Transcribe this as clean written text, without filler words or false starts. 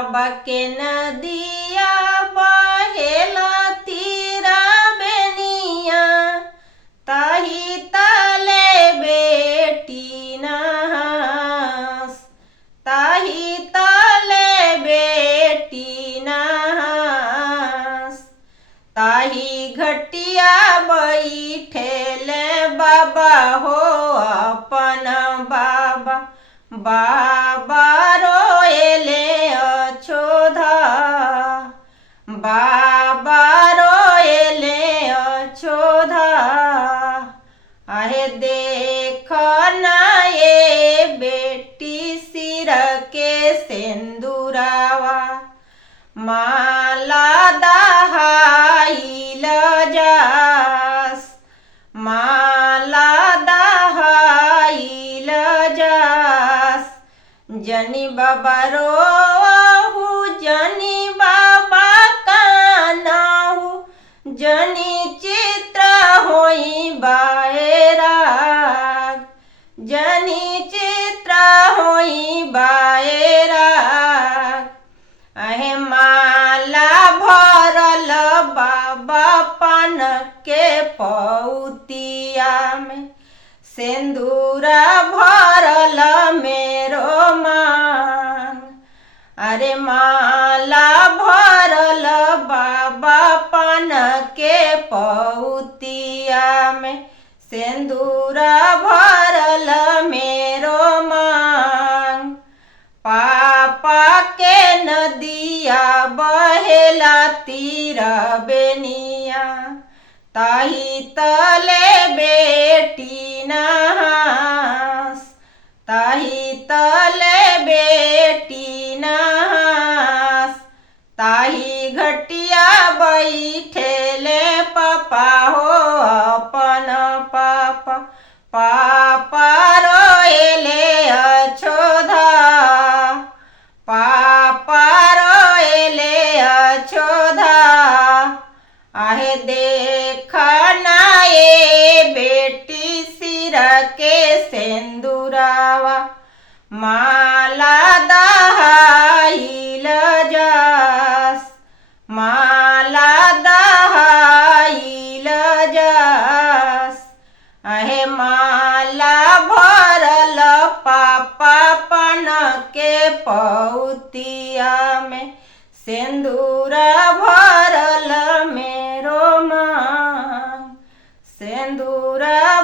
बाबा के नदिया बहेला तीरा बेनिया, ताही तले बेटी नहास, ताही तले बेटी नहास। ताही घटिया बैठेले बाबा हो अपन बाबा, बाबा रोएले अछोधा, बाबा रोएले अछोधा। आहे देख ना ये बेटी सिर के सिंदूरावा, माला दहाइल जास, माला दहाइल जास। जनी बाबा रोहु, जनी बाबा कानाहु, जनी चित्र होई बाएराग, जनी चित्र होई बाएराग। आहे माला भरल बाबा पान के पौतिया में, सिंदूरा भरल मेरो मांग। अरे माला भरल बाबा पान के पौतिया में, सिंदूरा भरल मेरो मांग। पापा के नदिया बहेला तीरा बेनिया, ताही तले बेटी नहास, ताही तले बेटी नहास। ताही घटिया बैठेले पापा हो अपन पापा, पापा रोएले अछोधा, पापा रोएले अछोधा। आहे देख ना ये बेटी सिर के सिंदूरावा, माला दहाइल जास, माला दहाइल जास। आहे माला भरल पापा पान के पौतिया में, सिंदूरा भरल मेरो मांग, सिंदूरा